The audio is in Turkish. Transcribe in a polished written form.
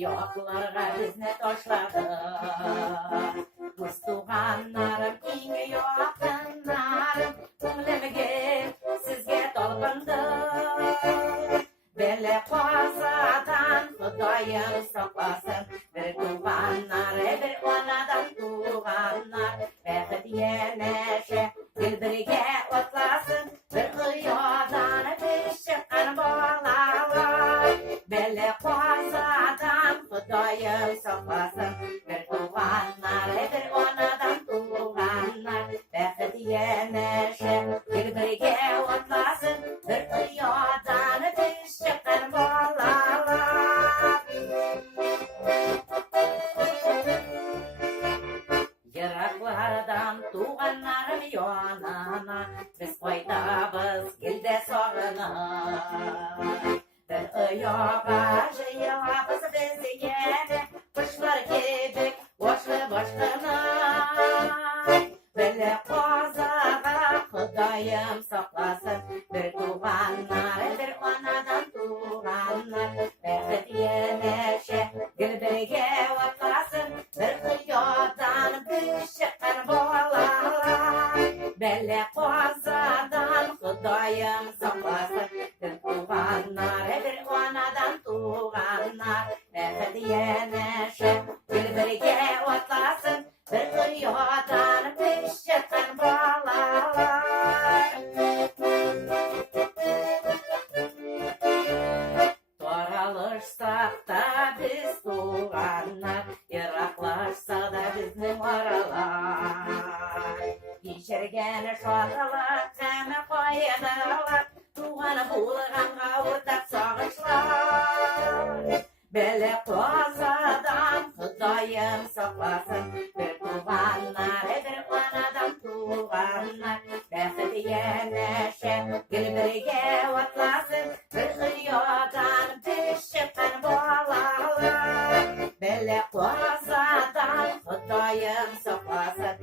yoklarga bizni toşladı. Kız tuğanlarım, inge yakınlarım, ko'nglimga sizga tolpindi. Bele qozadan Xudoyim saqlasin, bir tuğanlar, bir onadan tuğanlar, baxit yeneşe bir-biriga otlasin, bir qiyodan bir chiqqan bolalar. Bele qozadan Xudoyim saqlasin, bir tuğanlar, bir onadan tuğanlar, baxit yeneşe bir-biriga otlasin, bir qiyodan bir chiqqan bolalar. Yiroqlardan tuğanlarım yonana, biz qo'ydamiz gilda sog'inib. Bir oyoqqa jiyamiz biz yana, qushlar kebek boshli boshqini. Bele qozaga Xudoyim saqlasin, bir tuğanlar, bir onadan tuğanlar, baxit yeneşe bir-biriga otlasin, bir qiyodan bir chiqqan bolalar. Bele qozadan Xudoyim saqlasin, bir tuğanlar, bir onadan tuğanlar, baxit yeneşe bir-biriga otlasin, bir qiyodan bir chiqqan bolalar. Toralışsak da biz tuğanlar, yiroqlashsa da bizning oralar. Kechirgan shodalar, qani qo'ydilar, tuğani bo'lg'anqa o'rtab sog'inchlar. Bele qozadan Xudoyim saqlasin, bir tuğanlar, bir onadan tuğanlar, baxit yeneşe bir-biriga otlasin, bir qiyodan bir chiqqan bolalar. Bele qozadan Xudoyim saqlasin,